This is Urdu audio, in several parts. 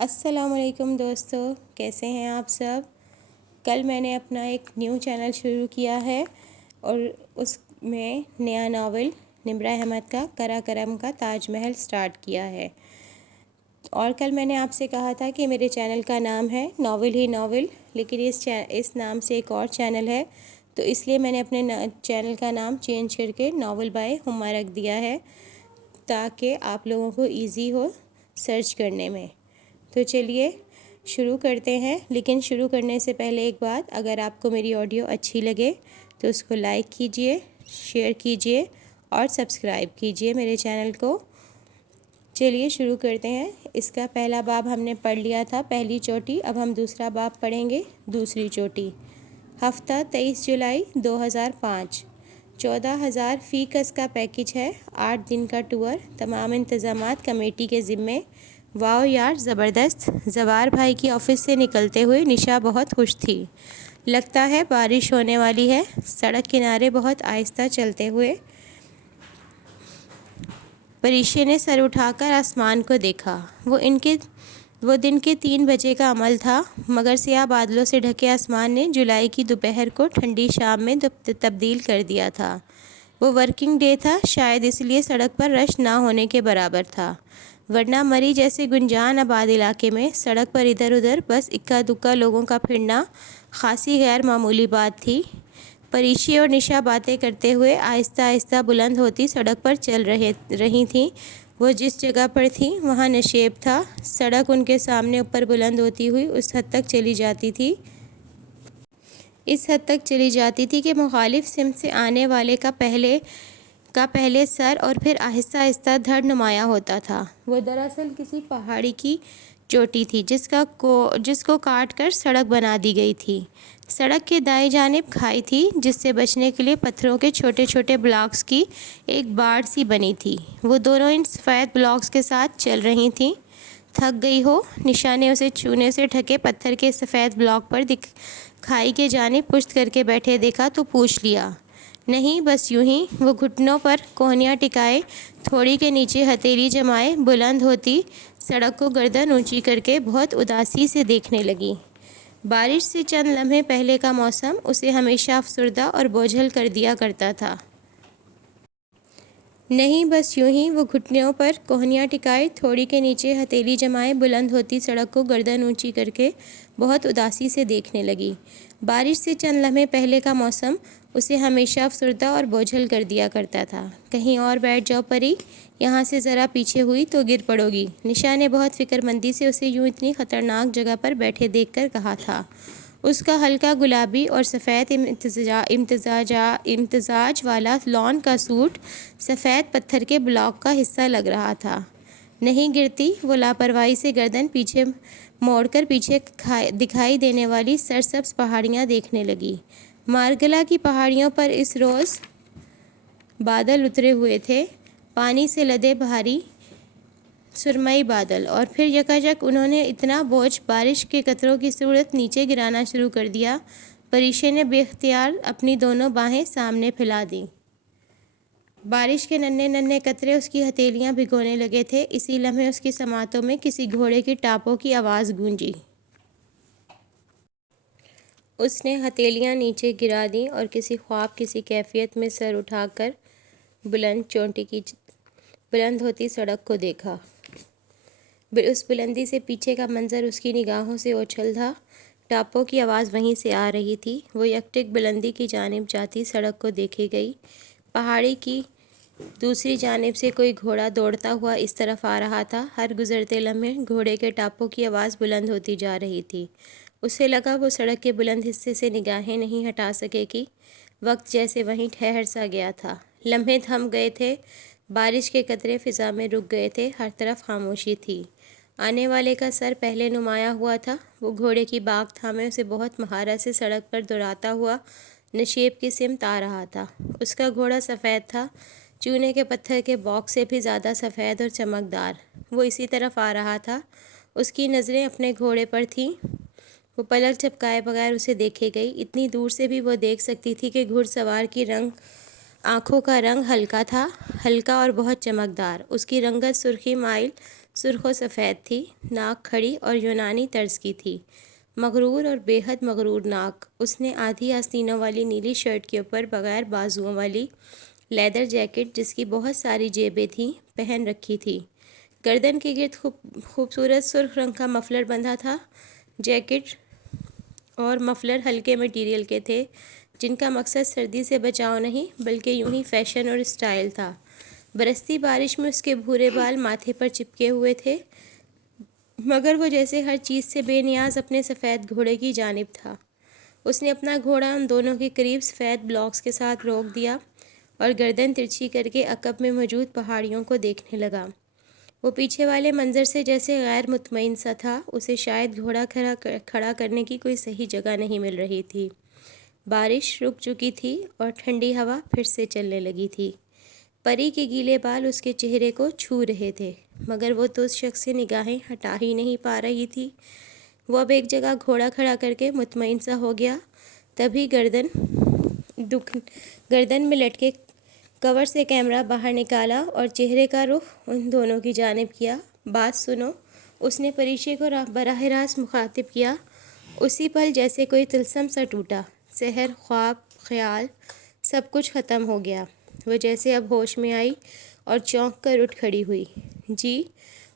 السلام علیکم دوستو، کیسے ہیں آپ سب؟ کل میں نے اپنا ایک نیو چینل شروع کیا ہے اور اس میں نیا ناول نمرہ احمد کا کرا کرم کا تاج محل سٹارٹ کیا ہے۔ اور کل میں نے آپ سے کہا تھا کہ میرے چینل کا نام ہے ناول ہی ناول، لیکن اس نام سے ایک اور چینل ہے، تو اس لیے میں نے اپنے چینل کا نام چینج کر کے ناول بائی ہما رکھ دیا ہے تاکہ آپ لوگوں کو ایزی ہو سرچ کرنے میں۔ تو چلیے شروع کرتے ہیں، لیکن شروع کرنے سے پہلے ایک بات، اگر آپ کو میری آڈیو اچھی لگے تو اس کو لائک کیجئے، شیئر کیجئے اور سبسکرائب کیجئے میرے چینل کو۔ چلیے شروع کرتے ہیں۔ اس کا پہلا باب ہم نے پڑھ لیا تھا، پہلی چوٹی، اب ہم دوسرا باب پڑھیں گے، دوسری چوٹی۔ ہفتہ 23 جولائی 2005۔ 14,000 فی کس کا پیکج ہے، 8 دن کا ٹور، تمام انتظامات کمیٹی کے ذمے۔ واو یار زبردست! زوار بھائی کی آفس سے نکلتے ہوئے نشا بہت خوش تھی۔ لگتا ہے بارش ہونے والی ہے۔ سڑک کنارے بہت آہستہ چلتے ہوئے پریشے نے سر اٹھا کر آسمان کو دیکھا۔ وہ دن کے 3 بجے کا عمل تھا، مگر سیاہ بادلوں سے ڈھکے آسمان نے جولائی کی دوپہر کو ٹھنڈی شام میں تبدیل کر دیا تھا۔ وہ ورکنگ ڈے تھا، شاید اس لیے سڑک پر رش نہ ہونے کے برابر تھا، ورنہ مری جیسے گنجان آباد علاقے میں سڑک پر ادھر ادھر بس اکا دکا لوگوں کا پھرنا خاصی غیر معمولی بات تھی۔ پریشی اور نشا باتیں کرتے ہوئے آہستہ آہستہ بلند ہوتی سڑک پر چل رہی تھیں۔ وہ جس جگہ پر تھیں وہاں نشیب تھا۔ سڑک ان کے سامنے اوپر بلند ہوتی ہوئی اس حد تک چلی جاتی تھی کہ مخالف سمت سے آنے والے کا پہلے سر اور پھر آہستہ آہستہ دھڑ نمایاں ہوتا تھا۔ وہ دراصل کسی پہاڑی کی چوٹی تھی جس کو کاٹ کر سڑک بنا دی گئی تھی۔ سڑک کے دائیں جانب کھائی تھی جس سے بچنے کے لیے پتھروں کے چھوٹے چھوٹے بلاکس کی ایک باڑ سی بنی تھی۔ وہ دونوں ان سفید بلاکس کے ساتھ چل رہی تھیں۔ تھک گئی ہو؟ نشا نے اسے چونے سے ڈھکے پتھر کے سفید بلاک پر کھائی کے جانب پشت کر کے بیٹھے دیکھا تو پوچھ لیا۔ نہیں، بس یوں ہی۔ وہ گھٹنوں پر کوہنیاں ٹکائے، تھوڑی کے نیچے ہتھیلی جمائے بلند ہوتی سڑک کو گردن اونچی کر کے بہت اداسی سے دیکھنے لگی۔ بارش سے چند لمحے پہلے کا موسم اسے ہمیشہ افسردہ اور بوجھل کر دیا کرتا تھا۔ نہیں، بس یوں ہی۔ وہ گھٹنوں پر کوہنیاں ٹکائے، تھوڑی کے نیچے ہتھیلی جمائے بلند ہوتی سڑک کو گردن اونچی کر کے بہت اداسی سے دیکھنے لگی۔ بارش سے چند لمحے پہلے کا موسم اسے ہمیشہ افسردہ اور بوجھل کر دیا کرتا تھا۔ کہیں اور بیٹھ جاؤ پری، یہاں سے ذرا پیچھے ہوئی تو گر پڑو گی، نشا نے بہت فکر مندی سے اسے یوں اتنی خطرناک جگہ پر بیٹھے دیکھ کر کہا تھا۔ اس کا ہلکا گلابی اور سفید امتزاج والا لان کا سوٹ سفید پتھر کے بلاک کا حصہ لگ رہا تھا۔ نہیں گرتی۔ وہ لاپرواہی سے گردن پیچھے موڑ کر پیچھے دکھائی دینے والی سرسبز پہاڑیاں دیکھنے لگی۔ مارگلا کی پہاڑیوں پر اس روز بادل اترے ہوئے تھے، پانی سے لدے بھاری سرمئی بادل، اور پھر یکایک انہوں نے اتنا بوجھ بارش کے قطروں کی صورت نیچے گرانا شروع کر دیا۔ پریشے نے بے اختیار اپنی دونوں باہیں سامنے پھیلا دیں۔ بارش کے ننھے ننھے قطرے اس کی ہتھیلیاں بھگونے لگے تھے۔ اسی لمحے اس کی سماعتوں میں کسی گھوڑے کی ٹاپوں کی آواز گونجی۔ اس نے ہتھیلیاں نیچے گرا دیں اور کسی خواب کسی کیفیت میں سر اٹھا کر بلند ہوتی سڑک کو دیکھا۔ اس بلندی سے پیچھے کا منظر اس کی نگاہوں سے اوچھل تھا۔ ٹاپوں کی آواز وہیں سے آ رہی تھی۔ وہ یکٹک بلندی کی جانب جاتی سڑک کو دیکھے گئی۔ پہاڑی کی دوسری جانب سے کوئی گھوڑا دوڑتا ہوا اس طرف آ رہا تھا۔ ہر گزرتے لمحے گھوڑے کے ٹاپوں کی آواز بلند ہوتی جا رہی تھی۔ اسے لگا وہ سڑک کے بلند حصے سے نگاہیں نہیں ہٹا سکے گی۔ وقت جیسے وہیں ٹھہر سا گیا تھا۔ لمحے تھم گئے تھے، بارش کے قطرے فضا میں رک گئے تھے، ہر طرف خاموشی تھی۔ آنے والے کا سر پہلے نمایاں ہوا تھا۔ وہ گھوڑے کی باگ تھامے اسے بہت مہارت سے سڑک پر دوڑاتا ہوا نشیب کی سمت آ رہا تھا۔ اس کا گھوڑا سفید تھا، چونے کے پتھر کے باکس سے بھی زیادہ سفید اور چمکدار۔ وہ اسی طرف آ رہا تھا۔ اس کی نظریں اپنے گھوڑے پر تھیں۔ وہ پلک جھپکائے بغیر اسے دیکھے گئی۔ اتنی دور سے بھی وہ دیکھ سکتی تھی کہ گھڑ سوار کی آنکھوں کا رنگ ہلکا تھا، ہلکا اور بہت چمکدار۔ اس کی رنگت سرخی مائل سرخ و سفید تھی، ناک کھڑی اور یونانی طرز کی تھی، مغرور اور بے حد مغرور ناک۔ اس نے آدھی آستینوں والی نیلی شرٹ کے اوپر بغیر بازوؤں والی لیدر جیکٹ جس کی بہت ساری جیبیں تھیں پہن رکھی تھی۔ گردن کے گرد خوبصورت سرخ رنگ کا مفلر بندھا تھا۔ جیکٹ اور مفلر ہلکے مٹیریل کے تھے جن کا مقصد سردی سے بچاؤ نہیں بلکہ یوں ہی فیشن اور اسٹائل تھا۔ برستی بارش میں اس کے بھورے بال ماتھے پر چپکے ہوئے تھے، مگر وہ جیسے ہر چیز سے بے نیاز اپنے سفید گھوڑے کی جانب تھا۔ اس نے اپنا گھوڑا ان دونوں کے قریب سفید بلاکس کے ساتھ روک دیا اور گردن ترچھی کر کے عقب میں موجود پہاڑیوں کو دیکھنے لگا۔ وہ پیچھے والے منظر سے جیسے غیر مطمئن سا تھا، اسے شاید گھوڑا کھڑا کرنے کی کوئی صحیح جگہ نہیں مل رہی تھی۔ بارش رک چکی تھی اور ٹھنڈی ہوا پھر سے چلنے لگی تھی۔ پری کے گیلے بال اس کے چہرے کو چھو رہے تھے، مگر وہ تو اس شخص سے نگاہیں ہٹا ہی نہیں پا رہی تھی۔ وہ اب ایک جگہ گھوڑا کھڑا کر کے مطمئن سا ہو گیا، تبھی گردن میں لٹکے کور سے کیمرہ باہر نکالا اور چہرے کا رخ ان دونوں کی جانب کیا۔ بات سنو، اس نے پریچے کو براہ راست مخاطب کیا۔ اسی پل جیسے کوئی طلسم سا ٹوٹا، سحر، خواب، خیال، سب کچھ ختم ہو گیا۔ وہ جیسے اب ہوش میں آئی اور چونک کر اٹھ کھڑی ہوئی۔ جی،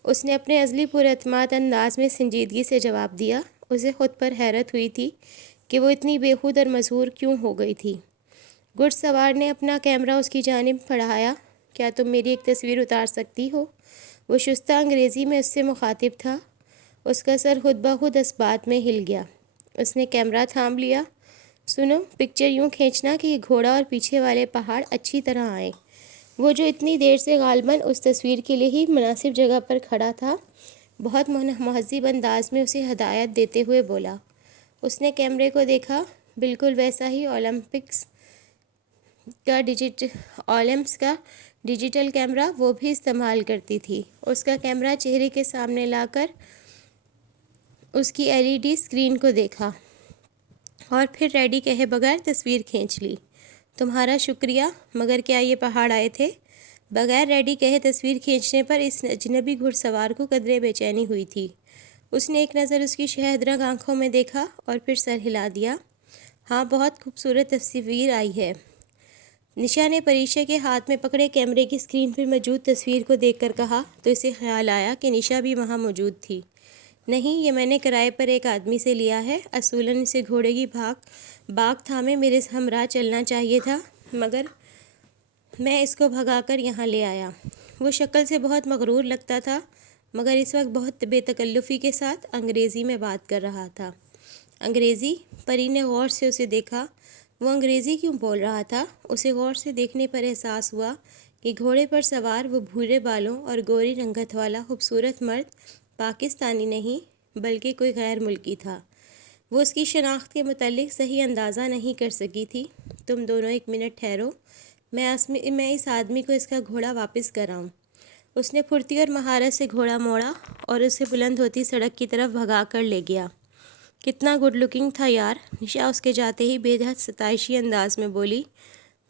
اس نے اپنے ازلی پراعتماد انداز میں سنجیدگی سے جواب دیا۔ اسے خود پر حیرت ہوئی تھی کہ وہ اتنی بے خود اور مذہور کیوں ہو گئی تھی۔ گھڑ سوار نے اپنا کیمرہ اس کی جانب بڑھایا۔ کیا تم میری ایک تصویر اتار سکتی ہو؟ وہ شستہ انگریزی میں اس سے مخاطب تھا۔ اس کا سر خود بخود اس بات میں ہل گیا۔ اس نے کیمرہ تھام لیا۔ سنو، پکچر یوں کھینچنا کہ یہ گھوڑا اور پیچھے والے پہاڑ اچھی طرح آئیں۔ وہ جو اتنی دیر سے غالباً اس تصویر کے لیے ہی مناسب جگہ پر کھڑا تھا، بہت مہذب انداز میں اسے ہدایت دیتے ہوئے بولا۔ اس نے کیمرے کو دیکھا، بالکل ویسا ہی اولمپس کا ڈیجیٹل کیمرہ وہ بھی استعمال کرتی تھی۔ اس کا کیمرہ چہرے کے سامنے لا کر اس کی LED اسکرین کو دیکھا اور پھر ریڈی کہے بغیر تصویر کھینچ لی۔ تمہارا شکریہ، مگر کیا یہ پہاڑ آئے تھے؟ بغیر ریڈی کہے تصویر کھینچنے پر اس اجنبی گھڑ سوار کو قدرے بے چینی ہوئی تھی۔ اس نے ایک نظر اس کی شہد رنگ آنکھوں میں دیکھا اور پھر سر ہلا دیا۔ ہاں، بہت خوبصورت تصویر آئی ہے۔ نشا نے پریچے کے ہاتھ میں پکڑے کیمرے کی اسکرین پر موجود تصویر کو دیکھ کر کہا تو اسے خیال آیا کہ نشا بھی وہاں موجود تھی۔ نہیں، یہ میں نے کرائے پر ایک آدمی سے لیا ہے۔ اصولاً اسے گھوڑے کی باگ تھامے میرے ہمراہ چلنا چاہیے تھا، مگر میں اس کو بھگا کر یہاں لے آیا۔ وہ شکل سے بہت مغرور لگتا تھا، مگر اس وقت بہت بے تکلفی کے ساتھ انگریزی میں بات کر رہا تھا۔ انگریزی؟ پری نے غور سے اسے دیکھا۔ وہ انگریزی کیوں بول رہا تھا؟ اسے غور سے دیکھنے پر احساس ہوا کہ گھوڑے پر سوار وہ بھورے بالوں اور گوری رنگت والا خوبصورت مرد پاکستانی نہیں بلکہ کوئی غیر ملکی تھا۔ وہ اس کی شناخت کے متعلق صحیح اندازہ نہیں کر سکی تھی۔ تم دونوں ایک منٹ ٹھہرو، میں اس آدمی کو اس کا گھوڑا واپس کراؤں۔ اس نے پھرتی اور مہارت سے گھوڑا موڑا اور اسے بلند ہوتی سڑک کی طرف بھگا کر لے گیا۔ کتنا گڈ لکنگ تھا یار، نشا اس کے جاتے ہی بے حد ستائشی انداز میں بولی۔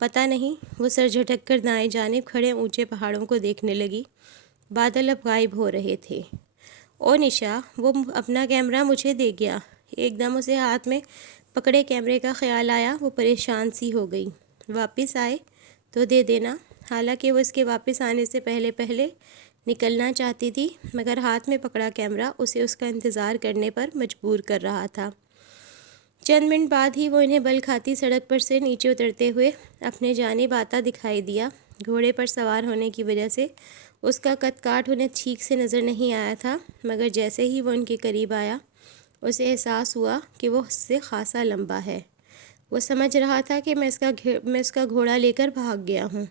پتہ نہیں، وہ سر جھٹک کر دائیں جانب کھڑے اونچے پہاڑوں کو دیکھنے لگی۔ بادل اب غائب ہو رہے تھے۔ او نشا، وہ اپنا کیمرہ مجھے دے گیا۔ ایک دم اسے ہاتھ میں پکڑے کیمرے کا خیال آیا۔ وہ پریشان سی ہو گئی۔ واپس آئے تو دے دینا۔ حالانکہ وہ اس کے واپس آنے سے پہلے نکلنا چاہتی تھی، مگر ہاتھ میں پکڑا کیمرہ اسے اس کا انتظار کرنے پر مجبور کر رہا تھا۔ چند منٹ بعد ہی وہ انہیں بل کھاتی سڑک پر سے نیچے اترتے ہوئے اپنے جانب آتا دکھائی دیا۔ گھوڑے پر سوار ہونے کی وجہ سے اس کا قد کاٹ انہیں ٹھیک سے نظر نہیں آیا تھا، مگر جیسے ہی وہ ان کے قریب آیا اسے احساس ہوا کہ وہ اس سے خاصا لمبا ہے۔ وہ سمجھ رہا تھا کہ میں اس کا گھوڑا لے کر بھاگ گیا ہوں۔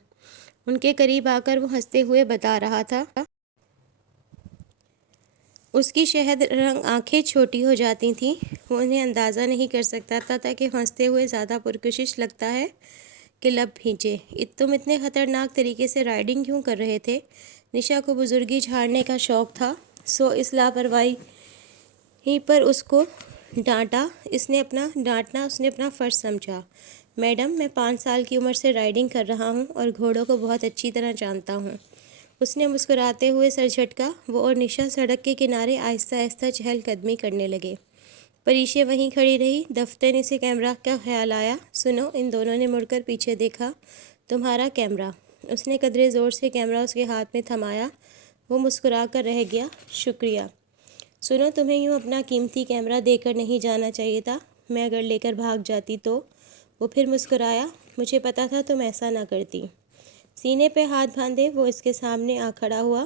ان کے قریب آ کر وہ ہنستے ہوئے بتا رہا تھا۔ اس کی شہد رنگ آنکھیں چھوٹی ہو جاتی تھیں۔ وہ انہیں اندازہ نہیں کر سکتا تھا کہ ہنستے ہوئے زیادہ پرکشش لگتا ہے کہ لب بھینچے۔ تم اتنے خطرناک طریقے سے رائڈنگ کیوں کر رہے تھے؟ نشا کو بزرگی جھاڑنے کا شوق تھا، سو اس لاپرواہی پر اس کو ڈانٹنا اس نے اپنا فرض سمجھا۔ میڈم، میں 5 سال کی عمر سے رائڈنگ کر رہا ہوں اور گھوڑوں کو بہت اچھی طرح جانتا ہوں۔ اس نے مسکراتے ہوئے سر جھٹکا۔ وہ اور نشا سڑک کے کنارے آہستہ آہستہ چہل قدمی کرنے لگے۔ پریشے وہیں کھڑی رہی۔ دفتر نے سے کیمرہ کا خیال آیا۔ سنو، ان دونوں نے مڑ کر پیچھے دیکھا۔ تمہارا کیمرہ۔ اس نے قدرے زور سے کیمرہ اس کے ہاتھ میں تھمایا۔ وہ مسکرا کر رہ گیا۔ شکریہ۔ سنو، تمہیں یوں اپنا قیمتی کیمرہ دے کر نہیں جانا چاہیے تھا۔ میں اگر لے کر بھاگ جاتی تو؟ وہ پھر مسکرایا۔ مجھے پتا تھا تم ایسا نہ کرتی۔ سینے پہ ہاتھ باندھے وہ اس کے سامنے آ کھڑا ہوا۔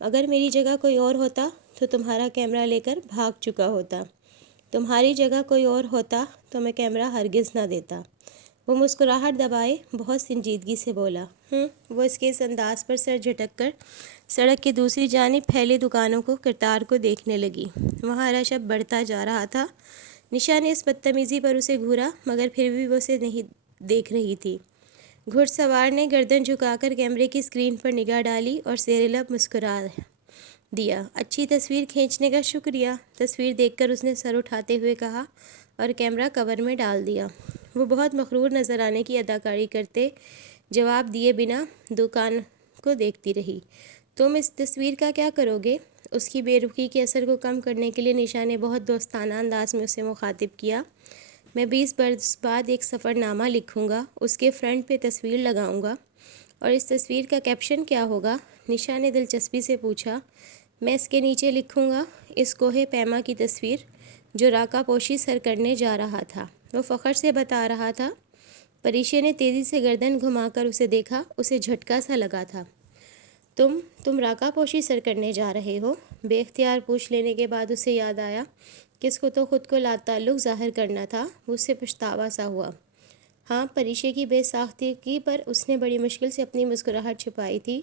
اگر میری جگہ کوئی اور ہوتا تو تمہارا کیمرہ لے کر بھاگ چکا ہوتا۔ تمہاری جگہ کوئی اور ہوتا تو میں کیمرہ ہرگز نہ دیتا۔ وہ مسکراہٹ دبائے بہت سنجیدگی سے بولا۔ وہ اس کے اس انداز پر سر جھٹک کر سڑک کی دوسری جانب پھیلے دکانوں کو قطار کو دیکھنے لگی۔ وہاں رش اب بڑھتا جا رہا تھا۔ نشا نے اس بدتمیزی پر اسے گھورا، مگر پھر بھی وہ اسے نہیں دیکھ رہی تھی۔ گھڑ سوار نے گردن جھکا کر کیمرے کی اسکرین پر نگاہ ڈالی اور زیر لب مسکرا دیا۔ اچھی تصویر کھینچنے کا شکریہ۔ تصویر دیکھ کر اس نے سر اٹھاتے ہوئے کہا اور کیمرہ کور میں ڈال دیا۔ وہ بہت مغرور نظر آنے کی اداکاری کرتے جواب دیے بنا دکان کو دیکھتی رہی۔ تم اس تصویر کا کیا کرو گے؟ اس کی بے رخی کے اثر کو کم کرنے کے لیے نشا نے بہت دوستانہ انداز میں اسے مخاطب کیا۔ میں 20 برس بعد ایک سفر نامہ لکھوں گا، اس کے فرنٹ پہ تصویر لگاؤں گا۔ اور اس تصویر کا کیپشن کیا ہوگا؟ نشا نے دلچسپی سے پوچھا۔ میں اس کے نیچے لکھوں گا، اس کوہ پیما کی تصویر جو راکا پوشی سر کرنے جا رہا تھا۔ وہ فخر سے بتا رہا تھا۔ پریشے نے تیزی سے گردن گھما کر اسے دیکھا۔ اسے جھٹکا سا لگا تھا۔ تم راکا پوشی سر کرنے جا رہے ہو؟ بے اختیار پوچھ لینے کے بعد اسے یاد آیا کہ اس کو تو خود کو لا تعلق ظاہر کرنا تھا۔ وہ اس سے پچھتاوا سا ہوا۔ ہاں، پریشے کی بے ساختگی پر اس نے بڑی مشکل سے اپنی مسکراہٹ چھپائی تھی۔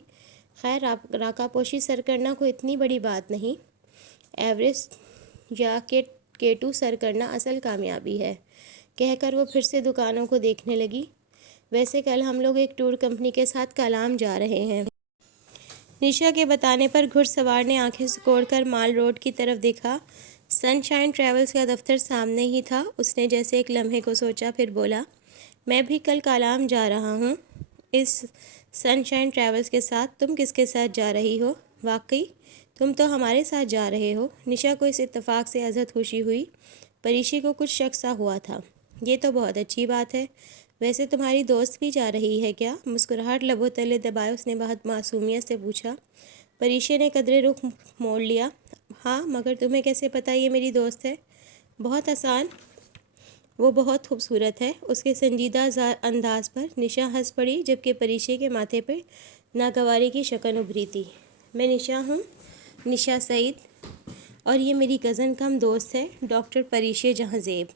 خیر، راکا پوشی سر کرنا کوئی اتنی بڑی بات نہیں۔ ایوریسٹ یا K2 سر کرنا اصل کامیابی ہے، کہہ کر وہ پھر سے دکانوں کو دیکھنے لگی۔ ویسے کل ہم لوگ ایک ٹور کمپنی کے ساتھ کالام جا رہے ہیں۔ نشا کے بتانے پر گھڑ سوار نے آنکھیں سکوڑ کر مال روڈ کی طرف دیکھا۔ سن شائن ٹریولز کا دفتر سامنے ہی تھا۔ اس نے جیسے ایک لمحے کو سوچا، پھر بولا، میں بھی کل کالام جا رہا ہوں۔ اس سن شائن ٹریولز کے ساتھ؟ تم کس کے ساتھ جا رہی ہو؟ واقعی؟ تم تو ہمارے ساتھ جا رہے ہو۔ نشا کو اس اتفاق سے ازحد خوشی ہوئی۔ پریشی کو کچھ شک سا ہوا تھا۔ یہ تو بہت اچھی بات ہے۔ ویسے تمہاری دوست بھی جا رہی ہے کیا؟ مسکراہٹ لبوں تلے دبائے اس نے بہت معصومیت سے پوچھا۔ پریشے نے قدرے رخ موڑ لیا۔ ہاں، مگر تمہیں کیسے پتہ یہ میری دوست ہے؟ بہت آسان، وہ بہت خوبصورت ہے۔ اس کے سنجیدہ انداز پر نشا ہنس پڑی، جبکہ پریشے کے ماتھے پر ناگواری کی شکن ابھری تھی۔ میں نشا ہوں، نشا سعید، اور یہ میری کزن کم دوست ہے، ڈاکٹر پریشے جہاں زیب۔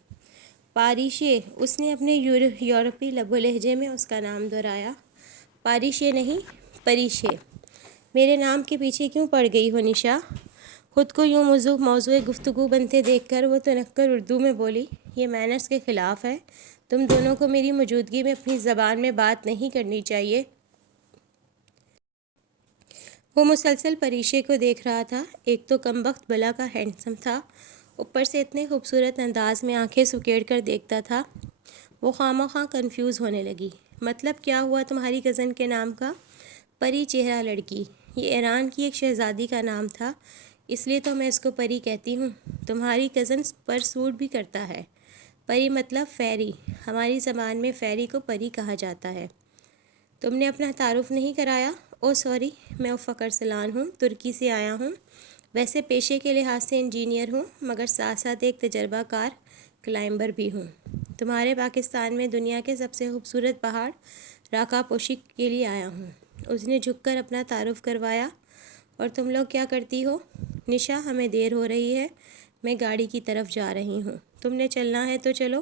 پاریشے، اس نے اپنے یورپی لب و لہجے میں اس کا نام دہرایا۔ پاریشے نہیں، پریشے۔ میرے نام کے پیچھے کیوں پڑ گئی ہو نشا؟ خود کو یوں موضوع گفتگو بنتے دیکھ کر وہ تنک کر اردو میں بولی، یہ مینرز کے خلاف ہے۔ تم دونوں کو میری موجودگی میں اپنی زبان میں بات نہیں کرنی چاہیے۔ وہ مسلسل پریشے کو دیکھ رہا تھا۔ ایک تو کمبخت بلا کا ہینڈسم تھا، اوپر سے اتنے خوبصورت انداز میں آنکھیں سکیڑ کر دیکھتا تھا۔ وہ خواہ کنفیوز ہونے لگی۔ مطلب کیا ہوا تمہاری کزن کے نام کا؟ پری چہرہ لڑکی۔ یہ ایران کی ایک شہزادی کا نام تھا، اس لیے تو میں اس کو پری کہتی ہوں۔ تمہاری کزن پر سوٹ بھی کرتا ہے۔ پری مطلب فیری۔ ہماری زبان میں فیری کو پری کہا جاتا ہے۔ تم نے اپنا تعارف نہیں کرایا؟ او سوری، میں افق ارسلان ہوں، ترکی سے آیا ہوں۔ ویسے پیشے کے لحاظ سے انجینئر ہوں، مگر ساتھ ساتھ ایک تجربہ کار کلائمبر بھی ہوں۔ تمہارے پاکستان میں دنیا کے سب سے خوبصورت پہاڑ راکا پوشی کے لیے آیا ہوں۔ اس نے جھک کر اپنا تعارف کروایا۔ اور تم لوگ کیا کرتی ہو؟ نشا، ہمیں دیر ہو رہی ہے، میں گاڑی کی طرف جا رہی ہوں۔ تم نے چلنا ہے تو چلو،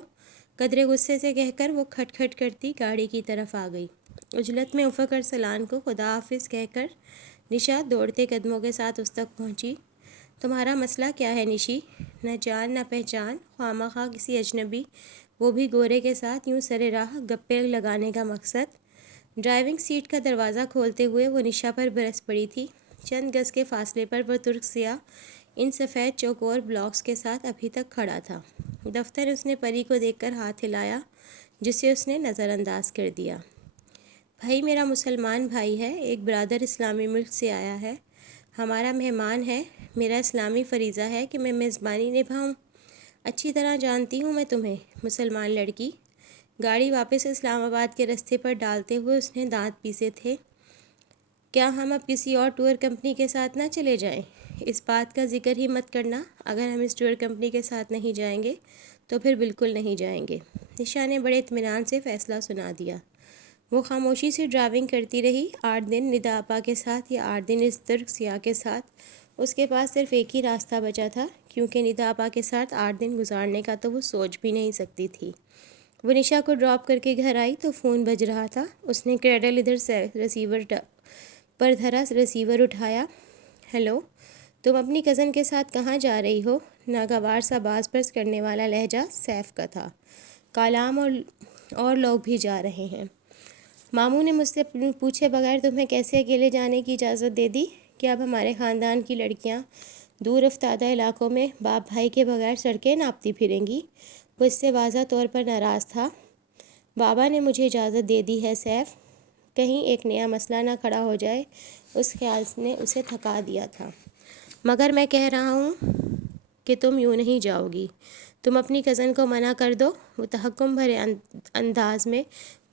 قدرے غصے سے کہہ کر وہ کھٹ کھٹ کرتی گاڑی کی طرف آ گئی۔ عجلت میں افق ارسلان کو خدا حافظ کہہ کر نشا دوڑتے قدموں کے ساتھ اس تک پہنچی۔ تمہارا مسئلہ کیا ہے نشی؟ نہ جان نہ پہچان، خواہ کسی اجنبی، وہ بھی گورے کے ساتھ یوں سرے راہ گپے لگانے کا مقصد؟ ڈرائیونگ سیٹ کا دروازہ کھولتے ہوئے وہ نشا پر برس پڑی تھی۔ چند گز کے فاصلے پر وہ ترک سیاہ ان سفید چوکور بلاکس کے ساتھ ابھی تک کھڑا تھا۔ دفتر اس نے پری کو دیکھ کر ہاتھ ہلایا، جسے اس نے نظر انداز کر دیا۔ بھائی میرا مسلمان بھائی ہے، ایک برادر اسلامی ملک سے آیا ہے، ہمارا مہمان ہے۔ میرا اسلامی فریضہ ہے کہ میں میزبانی نبھاؤں۔ اچھی طرح جانتی ہوں میں تمہیں، مسلمان لڑکی۔ گاڑی واپس اسلام آباد کے رستے پر ڈالتے ہوئے اس نے دانت پیسے تھے۔ کیا ہم اب کسی اور ٹور کمپنی کے ساتھ نہ چلے جائیں؟ اس بات کا ذکر ہی مت کرنا، اگر ہم اس ٹور کمپنی کے ساتھ نہیں جائیں گے تو پھر بالکل نہیں جائیں گے۔ نشا نے بڑے اطمینان سے فیصلہ سنا دیا۔ وہ خاموشی سے ڈرائیونگ کرتی رہی۔ 8 دن ندا آپا کے ساتھ یا 8 دن اس ترک سیاح کے ساتھ، اس کے پاس صرف ایک ہی راستہ بچا تھا، کیونکہ ندا آپا کے ساتھ 8 دن گزارنے کا تو وہ سوچ بھی نہیں سکتی تھی۔ وہ نشا کو ڈراپ کر کے گھر آئی تو فون بج رہا تھا۔ اس نے کریڈل ادھر سے ریسیور پر دھرا، ریسیور اٹھایا۔ ہیلو، تم اپنی کزن کے ساتھ کہاں جا رہی ہو؟ ناگوار سا باز پرس کرنے والا لہجہ سیف کا تھا۔ کالام اور لوگ بھی جا رہے ہیں۔ ماموں نے مجھ سے پوچھے بغیر تمہیں کیسے اکیلے جانے کی اجازت دے دی؟ کہ اب ہمارے خاندان کی لڑکیاں دور افتادہ علاقوں میں باپ بھائی کے بغیر سڑکیں ناپتی پھریں گی؟ وہ اس سے واضح طور پر ناراض تھا۔ بابا نے مجھے اجازت دے دی ہے سیف، کہیں ایک نیا مسئلہ نہ کھڑا ہو جائے، اس خیال نے اسے تھکا دیا تھا۔ مگر میں کہہ رہا ہوں کہ تم یوں نہیں جاؤ گی۔ تم اپنی کزن کو منع کر دو، وہ تحکم بھرے انداز میں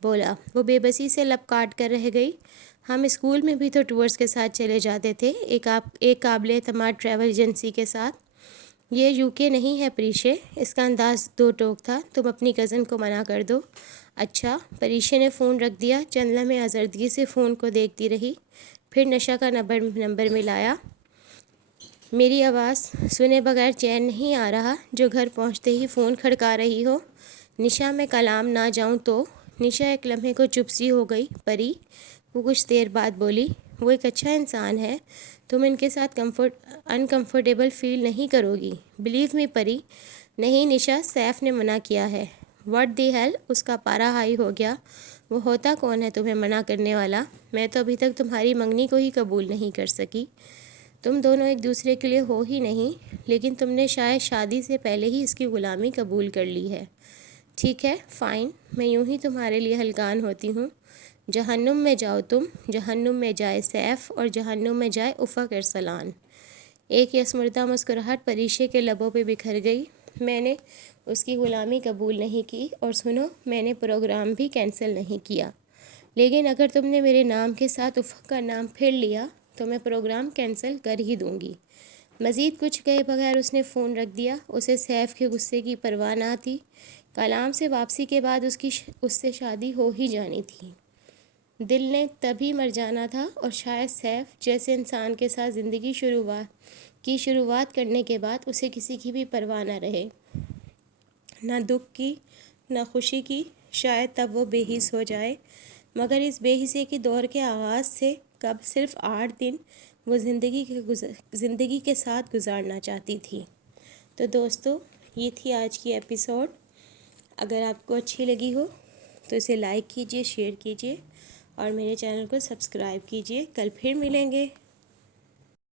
بولا۔ وہ بے بسی سے لب کاٹ کر رہ گئی۔ ہم اسکول میں بھی تو ٹورز کے ساتھ چلے جاتے تھے، ایک قابل اعتماد ٹریول ایجنسی کے ساتھ۔ یہ UK نہیں ہے پریشے۔ اس کا انداز دو ٹوک تھا۔ تم اپنی کزن کو منع کر دو۔ اچھا۔ پریشے نے فون رکھ دیا، چند لمحے آزردگی سے فون کو دیکھتی رہی، پھر نشا کا نمبر ملایا۔ میری آواز سنے بغیر چین نہیں آ رہا جو گھر پہنچتے ہی فون کھڑکا رہی ہو؟ نشا، میں کلام نہ جاؤں تو؟ نشا ایک لمحے کو چپ سی ہو گئی۔ پری، وہ کچھ دیر بعد بولی، وہ ایک اچھا انسان ہے، تم ان کے ساتھ انکمفرٹیبل فیل نہیں کرو گی۔ بلیو می پری۔ نہیں نشا، سیف نے منع کیا ہے۔ What the hell? اس کا پارا ہائی ہو گیا۔ وہ ہوتا کون ہے تمہیں منع کرنے والا؟ میں تو ابھی تک تمہاری منگنی کو ہی قبول نہیں کر سکی۔ تم دونوں ایک دوسرے کے لیے ہو ہی نہیں، لیکن تم نے شاید شادی سے پہلے ہی اس کی غلامی قبول کر لی ہے۔ ٹھیک ہے، فائن، میں یوں ہی تمہارے لیے ہلکان ہوتی ہوں۔ جہنم میں جاؤ تم، جہنم میں جائے سیف، اور جہنم میں جائے افق ارسلان۔ ایک یسمردہ مسکراہٹ پریشے کے لبوں پہ بکھر گئی۔ میں نے اس کی غلامی قبول نہیں کی، اور سنو، میں نے پروگرام بھی کینسل نہیں کیا، لیکن اگر تم نے میرے نام کے ساتھ افق کا نام پھر لیا تو میں پروگرام کینسل کر ہی دوں گی۔ مزید کچھ کہے بغیر اس نے فون رکھ دیا۔ اسے سیف کے غصے کی پرواہ نہ تھی۔ کلام سے واپسی کے بعد اس سے شادی ہو ہی جانی تھی۔ دل نے تبھی مر جانا تھا، اور شاید سیف جیسے انسان کے ساتھ زندگی شروعات کرنے کے بعد اسے کسی کی بھی پرواہ نہ رہے، نہ دکھ کی نہ خوشی کی۔ شاید تب وہ بے حس ہو جائے، مگر اس بے حسی کے دور کے آغاز سے قبل صرف 8 دن وہ زندگی کے ساتھ گزارنا چاہتی تھی۔ تو دوستو، یہ تھی آج کی ایپیسوڈ۔ اگر آپ کو اچھی لگی ہو تو اسے لائک کیجئے، شیئر کیجئے، اور میرے چینل کو سبسکرائب کیجئے۔ کل پھر ملیں گے۔